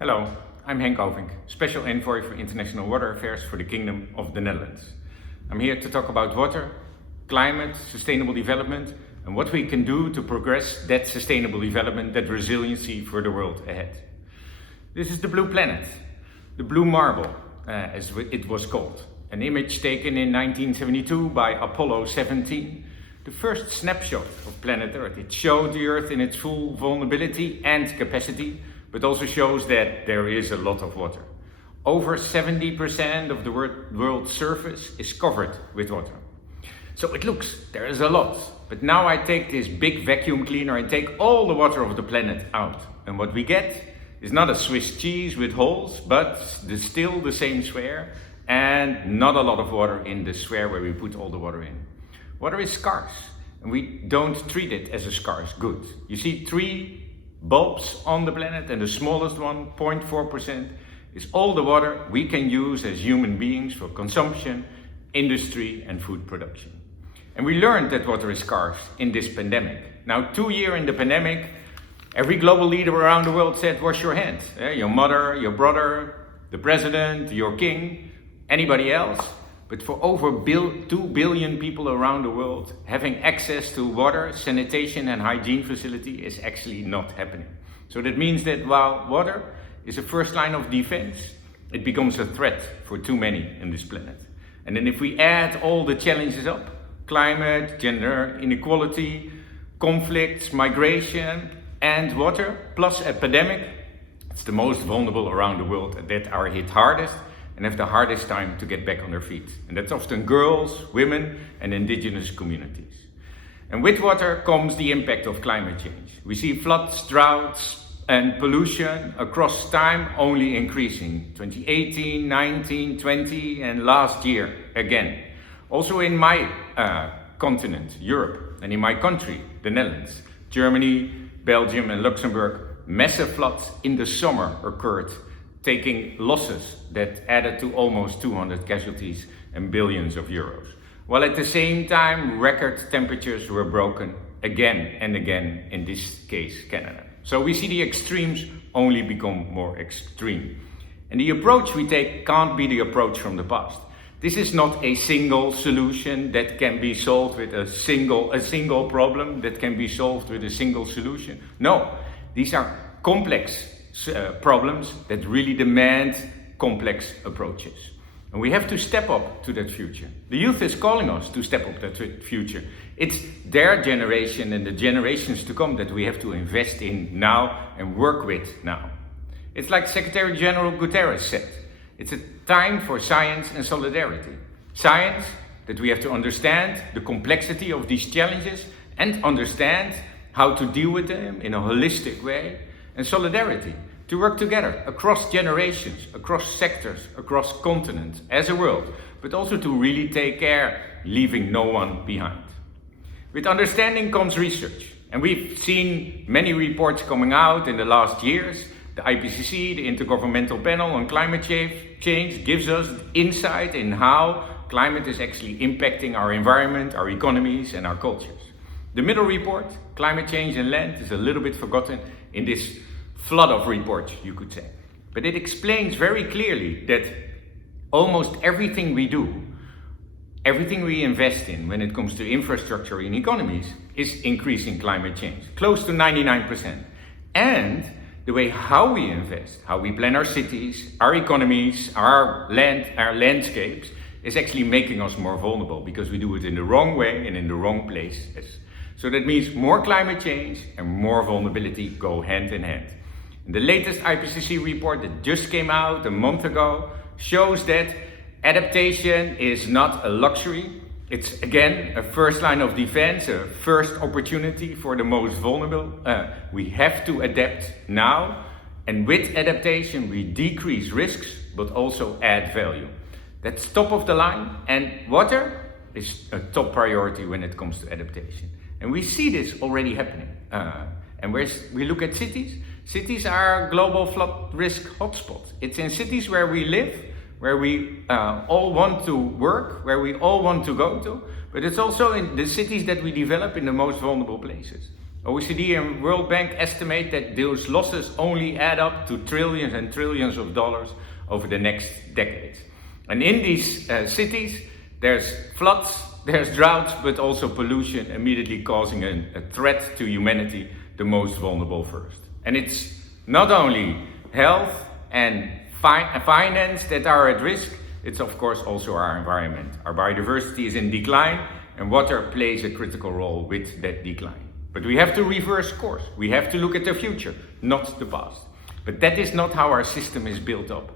Hello, I'm Henk Ovink, Special Envoy for International Water Affairs for the Kingdom of the Netherlands. I'm here to talk about water, climate, sustainable development, and what we can do to progress that sustainable development, that resiliency for the world ahead. This is the blue planet, the blue marble, as it was called. An image taken in 1972 by Apollo 17, the first snapshot of planet Earth. It showed the Earth in its full vulnerability and capacity, but also shows that there is a lot of water. Over 70% of the world's surface is covered with water. So it looks, there is a lot. But now I take this big vacuum cleaner and take all the water of the planet out. And what we get is not a Swiss cheese with holes, but still the same sphere, and not a lot of water in the sphere where we put all the water in. Water is scarce, and we don't treat it as a scarce good. You see 3 bulbs on the planet, and the smallest one, 0.4%, is all the water we can use as human beings for consumption, industry, and food production. And we learned that water is scarce in this pandemic. Now, 2 years in the pandemic, every global leader around the world said, wash your hands. Your mother, your brother, the president, your king, anybody else. But for over 2 billion people around the world, having access to water, sanitation and hygiene facility is actually not happening. So that means that while water is a first line of defense, it becomes a threat for too many in this planet. And then if we add all the challenges up, climate, gender inequality, conflicts, migration and water, plus epidemic, it's the most vulnerable around the world that are hit hardest and have the hardest time to get back on their feet. And that's often girls, women, and indigenous communities. And with water comes the impact of climate change. We see floods, droughts, and pollution across time only increasing. 2018, 19, 20, and last year again. Also in my continent, Europe, and in my country, the Netherlands, Germany, Belgium, and Luxembourg, massive floods in the summer occurred, taking losses that added to almost 200 casualties and billions of euros. While at the same time, record temperatures were broken again and again, in this case, Canada. So we see the extremes only become more extreme. And the approach we take can't be the approach from the past. This is not a single solution that can be solved with a single problem that can be solved with a single solution. No, these are complex problems that really demand complex approaches. And we have to step up to that future. The youth is calling us to step up that future. It's their generation and the generations to come that we have to invest in now and work with now. It's like Secretary General Guterres said, it's a time for science and solidarity. Science, that we have to understand the complexity of these challenges and understand how to deal with them in a holistic way. And solidarity, to work together across generations, across sectors, across continents, as a world, but also to really take care, leaving no one behind. With understanding comes research, and we've seen many reports coming out in the last years. The IPCC, the Intergovernmental Panel on Climate Change, gives us insight in how climate is actually impacting our environment, our economies, and our cultures. The middle report, Climate Change and Land, is a little bit forgotten in this flood of reports, you could say. But it explains very clearly that almost everything we do, everything we invest in when it comes to infrastructure in economies, is increasing climate change, close to 99%. And the way how we invest, how we plan our cities, our economies, our landscapes, is actually making us more vulnerable because we do it in the wrong way and in the wrong places. So that means more climate change and more vulnerability go hand in hand. And the latest IPCC report that just came out a month ago shows that adaptation is not a luxury. It's again a first line of defense, a first opportunity for the most vulnerable. We have to adapt now, and with adaptation we decrease risks but also add value. That's top of the line, and water is a top priority when it comes to adaptation. And we see this already happening. And we look at cities. Cities are global flood risk hotspots. It's in cities where we live, where we all want to work, where we all want to go to, but it's also in the cities that we develop in the most vulnerable places. OECD and World Bank estimate that those losses only add up to trillions and trillions of dollars over the next decades. And in these cities, there's floods, there's droughts, but also pollution immediately causing a threat to humanity, the most vulnerable first. And it's not only health and finance that are at risk, it's of course also our environment. Our biodiversity is in decline, and water plays a critical role with that decline. But we have to reverse course. We have to look at the future, not the past. But that is not how our system is built up.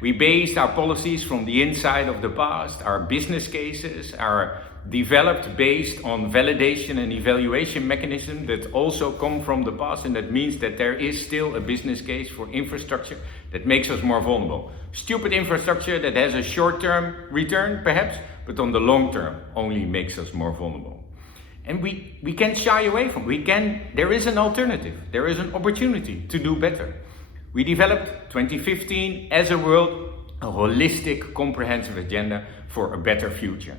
We based our policies from the inside of the past. Our business cases are developed based on validation and evaluation mechanisms that also come from the past, and that means that there is still a business case for infrastructure that makes us more vulnerable. Stupid infrastructure that has a short-term return, perhaps, but on the long term only makes us more vulnerable. And we can't shy away from it. There is an alternative. There is an opportunity to do better. We developed 2015 as a world a holistic, comprehensive agenda for a better future.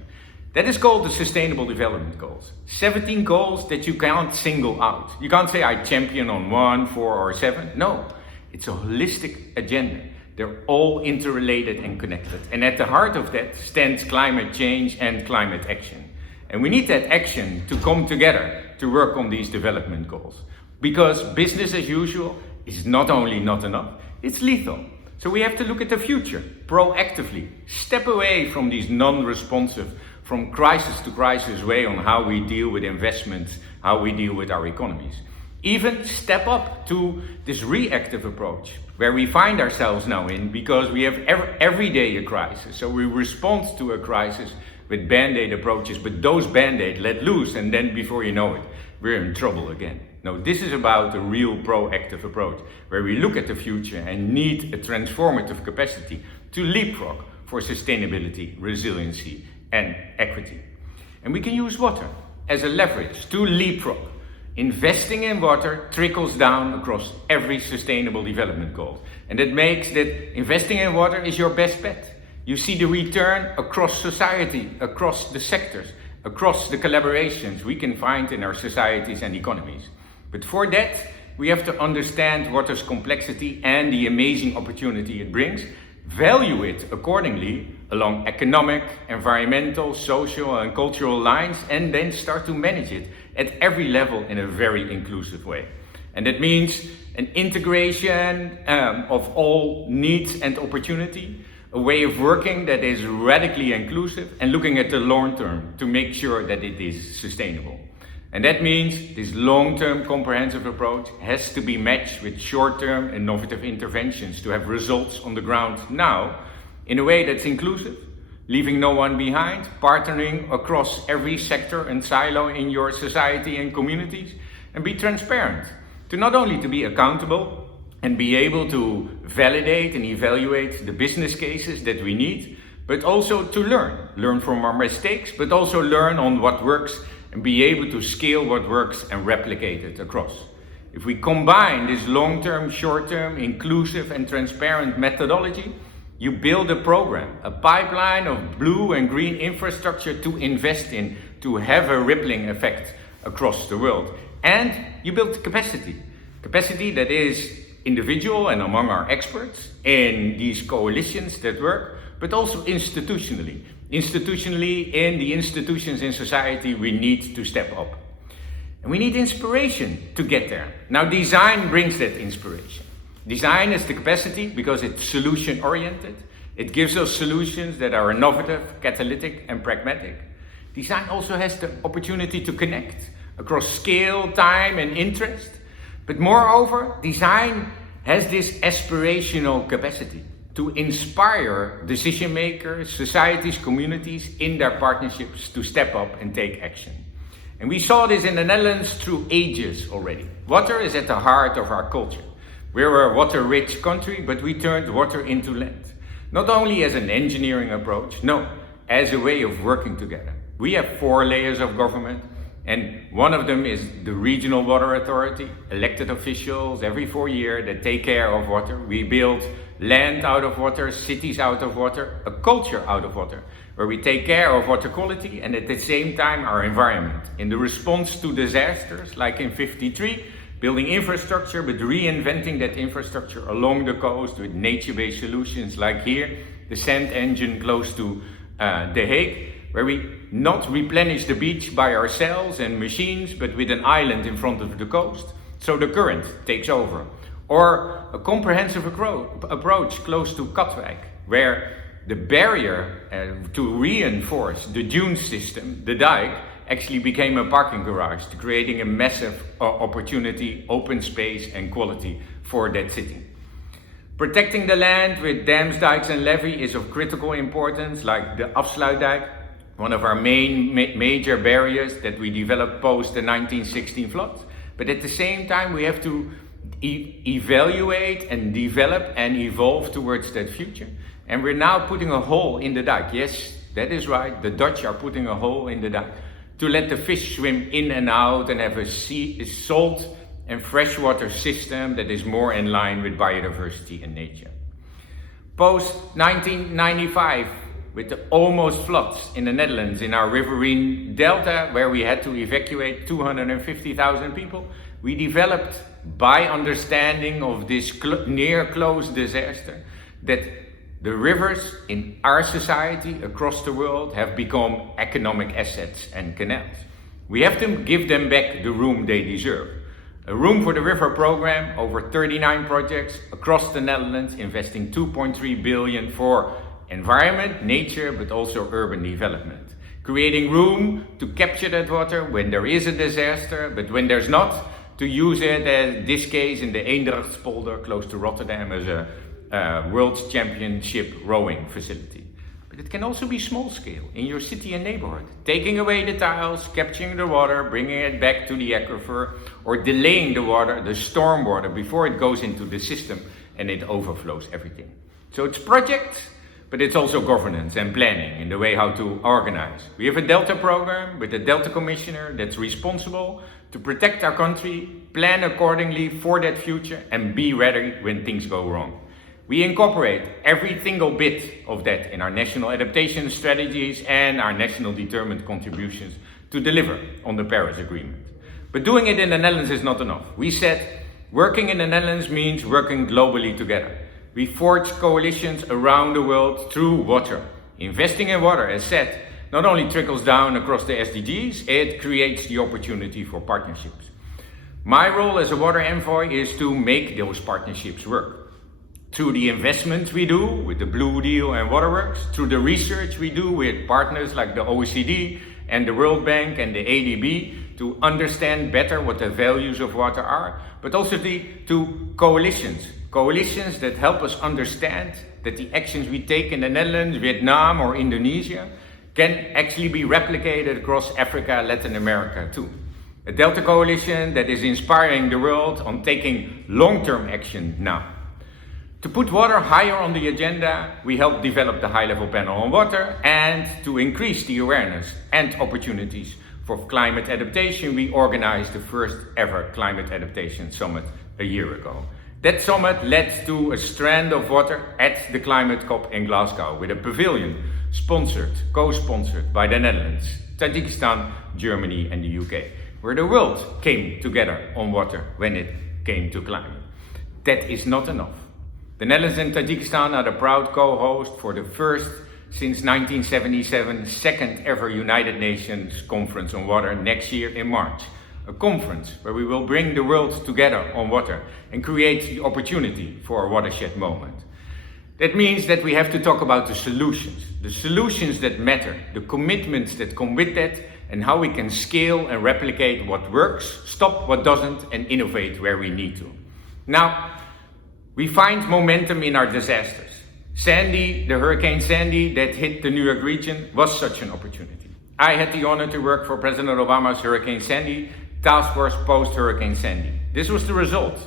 That is called the Sustainable Development Goals. 17 goals that you can't single out. You can't say I champion on 1, 4 or 7. No, it's a holistic agenda. They're all interrelated and connected. And at the heart of that stands climate change and climate action. And we need that action to come together to work on these development goals. Because business as usual is not only not enough, it's lethal. So we have to look at the future proactively, step away from these non-responsive, from crisis to crisis way on how we deal with investments, how we deal with our economies. Even step up to this reactive approach where we find ourselves now in, because we have every day a crisis. So we respond to a crisis with band-aid approaches, but those band-aid let loose, and then before you know it, we're in trouble again. No, this is about a real proactive approach, where we look at the future and need a transformative capacity to leapfrog for sustainability, resiliency, and equity. And we can use water as a leverage to leapfrog. Investing in water trickles down across every sustainable development goal. And that makes that investing in water is your best bet. You see the return across society, across the sectors, across the collaborations we can find in our societies and economies. But for that, we have to understand water's complexity and the amazing opportunity it brings, value it accordingly along economic, environmental, social and cultural lines, and then start to manage it at every level in a very inclusive way. And that means an integration of all needs and opportunity, a way of working that is radically inclusive, and looking at the long term to make sure that it is sustainable. And that means this long-term comprehensive approach has to be matched with short-term innovative interventions to have results on the ground now in a way that's inclusive, leaving no one behind, partnering across every sector and silo in your society and communities, and be transparent, to not only to be accountable and be able to validate and evaluate the business cases that we need, but also to learn from our mistakes, but also learn on what works and be able to scale what works and replicate it across. If we combine this long-term, short-term, inclusive and transparent methodology, you build a program, a pipeline of blue and green infrastructure to invest in, to have a rippling effect across the world. And you build capacity that is individual and among our experts in these coalitions that work, but also institutionally. Institutionally, in the institutions in society, we need to step up. And we need inspiration to get there. Now, design brings that inspiration. Design has the capacity because it's solution-oriented. It gives us solutions that are innovative, catalytic, and pragmatic. Design also has the opportunity to connect across scale, time, and interest. But moreover, design has this aspirational capacity to inspire decision makers, societies, communities in their partnerships to step up and take action. And we saw this in the Netherlands through ages already. Water is at the heart of our culture. We're a water-rich country, but we turned water into land. Not only as an engineering approach, no, as a way of working together. We have 4 layers of government, and one of them is the regional water authority, elected officials every 4 years that take care of water. We build land out of water, cities out of water, a culture out of water, where we take care of water quality and at the same time our environment. In the response to disasters, like in '53, building infrastructure, but reinventing that infrastructure along the coast with nature-based solutions like here, the sand engine close to The Hague, where we not replenish the beach by ourselves and machines, but with an island in front of the coast, so the current takes over. Or a comprehensive approach close to Katwijk, where the barrier to reinforce the dune system, the dike, actually became a parking garage, creating a massive opportunity, open space and quality for that city. Protecting the land with dams, dikes and levee is of critical importance, like the Afsluitdijk, one of our major barriers that we developed post the 1916 floods. But at the same time, we have to evaluate and develop and evolve towards that future. And we're now putting a hole in the dike. Yes, that is right. The Dutch are putting a hole in the dike to let the fish swim in and out and have a salt and freshwater system that is more in line with biodiversity and nature. Post 1995, with the almost floods in the Netherlands in our riverine delta, where we had to evacuate 250,000 people, we developed, by understanding of this near close disaster, that the rivers in our society across the world have become economic assets and canals. We have to give them back the room they deserve. A Room for the River program, over 39 projects across the Netherlands, investing 2.3 billion for environment, nature, but also urban development. Creating room to capture that water when there is a disaster, but when there's not, to use it, as this case in the Eendrachtspolder close to Rotterdam, as a World Championship rowing facility. But it can also be small scale in your city and neighborhood, taking away the tiles, capturing the water, bringing it back to the aquifer, or delaying the water, the storm water, before it goes into the system and it overflows everything. So it's projects, but it's also governance and planning in the way how to organize. We have a Delta program with a Delta commissioner that's responsible to protect our country, plan accordingly for that future, and be ready when things go wrong. We incorporate every single bit of that in our national adaptation strategies and our national determined contributions to deliver on the Paris Agreement. But doing it in the Netherlands is not enough. We said working in the Netherlands means working globally together. We forge coalitions around the world through water. Investing in water, as said, not only trickles down across the SDGs, it creates the opportunity for partnerships. My role as a water envoy is to make those partnerships work. Through the investments we do with the Blue Deal and Waterworks, through the research we do with partners like the OECD and the World Bank and the ADB to understand better what the values of water are, but also to coalitions that help us understand that the actions we take in the Netherlands, Vietnam or Indonesia can actually be replicated across Africa, Latin America too. A Delta coalition that is inspiring the world on taking long-term action now. To put water higher on the agenda, we help develop the high-level panel on water, and to increase the awareness and opportunities for climate adaptation, we organized the first ever climate adaptation summit a year ago. That summit led to a strand of water at the climate COP in Glasgow with a pavilion co-sponsored by the Netherlands, Tajikistan, Germany and the UK, where the world came together on water when it came to climate. That is not enough. The Netherlands and Tajikistan are the proud co-host for the first since 1977 second ever United Nations Conference on Water next year in March. A conference where we will bring the world together on water and create the opportunity for a watershed moment. That means that we have to talk about the solutions that matter, the commitments that come with that, and how we can scale and replicate what works, stop what doesn't, and innovate where we need to. Now, we find momentum in our disasters. The Hurricane Sandy that hit the New York region was such an opportunity. I had the honor to work for President Obama's Hurricane Sandy task force post-Hurricane Sandy. This was the result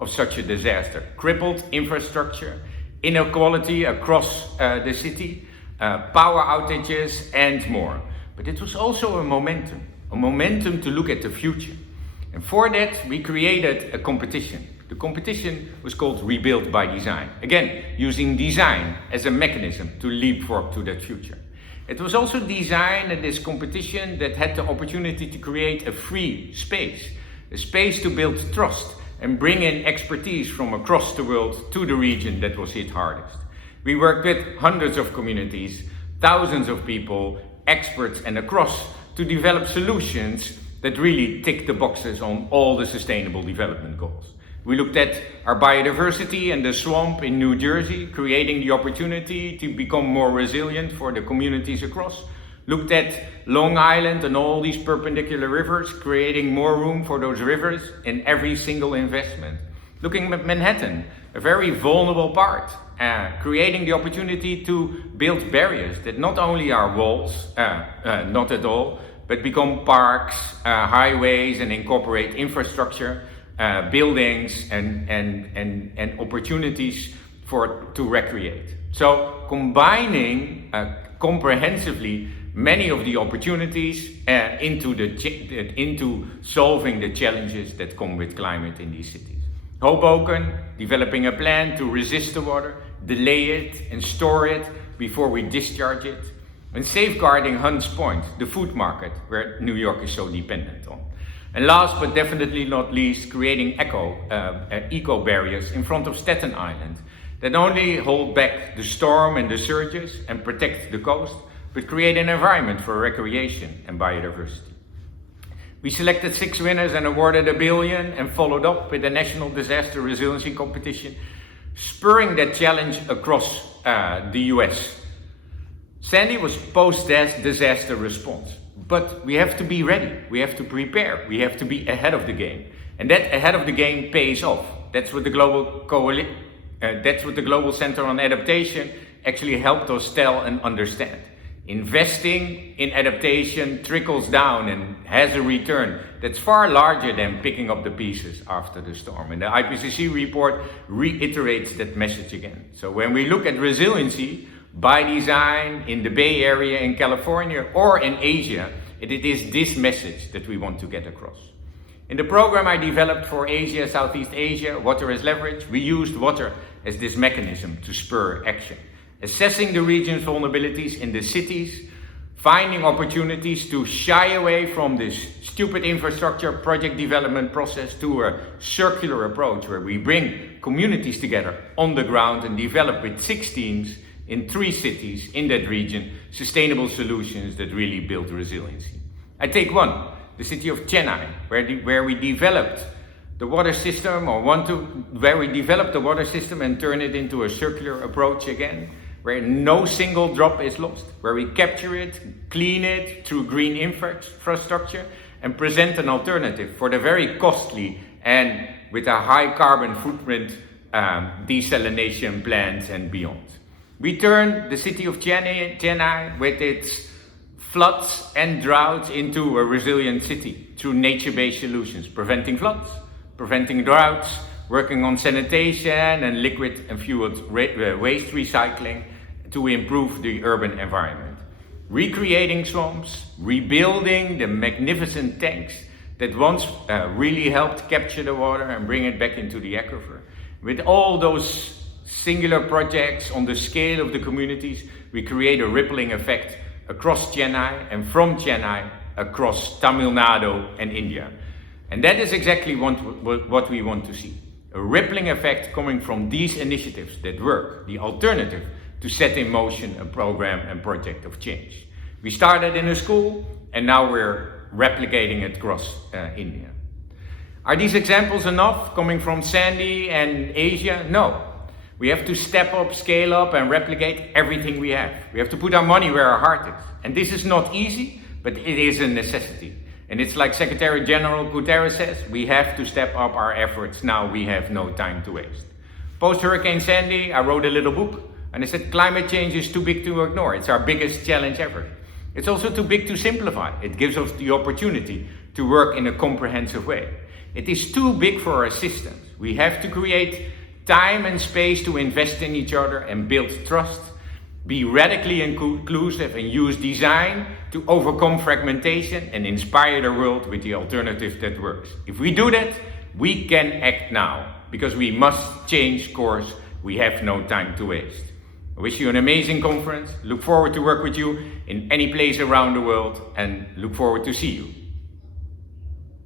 of such a disaster. Crippled infrastructure, inequality across the city, power outages and more. But it was also a momentum to look at the future. And for that, we created a competition. The competition was called Rebuild by Design. Again, using design as a mechanism to leapfrog to that future. It was also designed in this competition that had the opportunity to create a free space, a space to build trust and bring in expertise from across the world to the region that was hit hardest. We worked with hundreds of communities, thousands of people, experts and across to develop solutions that really tick the boxes on all the sustainable development goals. We looked at our biodiversity and the swamp in New Jersey, creating the opportunity to become more resilient for the communities across. Looked at Long Island and all these perpendicular rivers, creating more room for those rivers in every single investment. Looking at Manhattan, a very vulnerable part, creating the opportunity to build barriers that not only are walls, not at all, but become parks, highways, and incorporate infrastructure, buildings, and opportunities to recreate. So combining comprehensively many of the opportunities into solving the challenges that come with climate in these cities. Hoboken, developing a plan to resist the water, delay it and store it before we discharge it. And safeguarding Hunts Point, the food market where New York is so dependent on. And last but definitely not least, creating eco barriers in front of Staten Island that not only hold back the storm and the surges and protect the coast, but create an environment for recreation and biodiversity. We selected 6 winners and awarded $1 billion and followed up with a national disaster resiliency competition, spurring that challenge across the US. Sandy was post-disaster response, but we have to be ready, we have to prepare, we have to be ahead of the game. And that ahead of the game pays off. That's what the Global Center on Adaptation actually helped us tell and understand. Investing in adaptation trickles down and has a return that's far larger than picking up the pieces after the storm. And the IPCC report reiterates that message again. So when we look at resiliency by design in the Bay Area in California or in Asia, it is this message that we want to get across. In the program I developed for Asia, Southeast Asia, Water as Leverage, we used water as this mechanism to spur action. Assessing the region's vulnerabilities in the cities, finding opportunities to shy away from this stupid infrastructure project development process to a circular approach where we bring communities together on the ground and develop with 6 teams in 3 cities in that region sustainable solutions that really build resiliency. I take one, the city of Chennai, where we developed the water system where we developed the water system and turn it into a circular approach again, where no single drop is lost, where we capture it, clean it through green infrastructure, and present an alternative for the very costly and with a high carbon footprint desalination plants and beyond. We turned the city of Chennai with its floods and droughts into a resilient city through nature-based solutions, preventing floods, preventing droughts, working on sanitation and liquid and fueled waste recycling to improve the urban environment. Recreating swamps, rebuilding the magnificent tanks that once really helped capture the water and bring it back into the aquifer. With all those singular projects on the scale of the communities, we create a rippling effect across Chennai and from Chennai across Tamil Nadu and India. And that is exactly what we want to see. A rippling effect coming from these initiatives that work, the alternative to set in motion a program and project of change. We started in a school and now we're replicating it across India. Are these examples enough coming from Sandy and Asia? No. We have to step up, scale up and replicate everything we have. We have to put our money where our heart is. And this is not easy, but it is a necessity. And it's like Secretary General Guterres says, we have to step up our efforts now, we have no time to waste. Post-Hurricane Sandy, I wrote a little book and I said climate change is too big to ignore. It's our biggest challenge ever. It's also too big to simplify. It gives us the opportunity to work in a comprehensive way. It is too big for our systems. We have to create time and space to invest in each other and build trust, be radically inclusive and use design to overcome fragmentation and inspire the world with the alternative that works. If we do that, we can act now because we must change course. We have no time to waste. I wish you an amazing conference, look forward to work with you in any place around the world, and look forward to see you.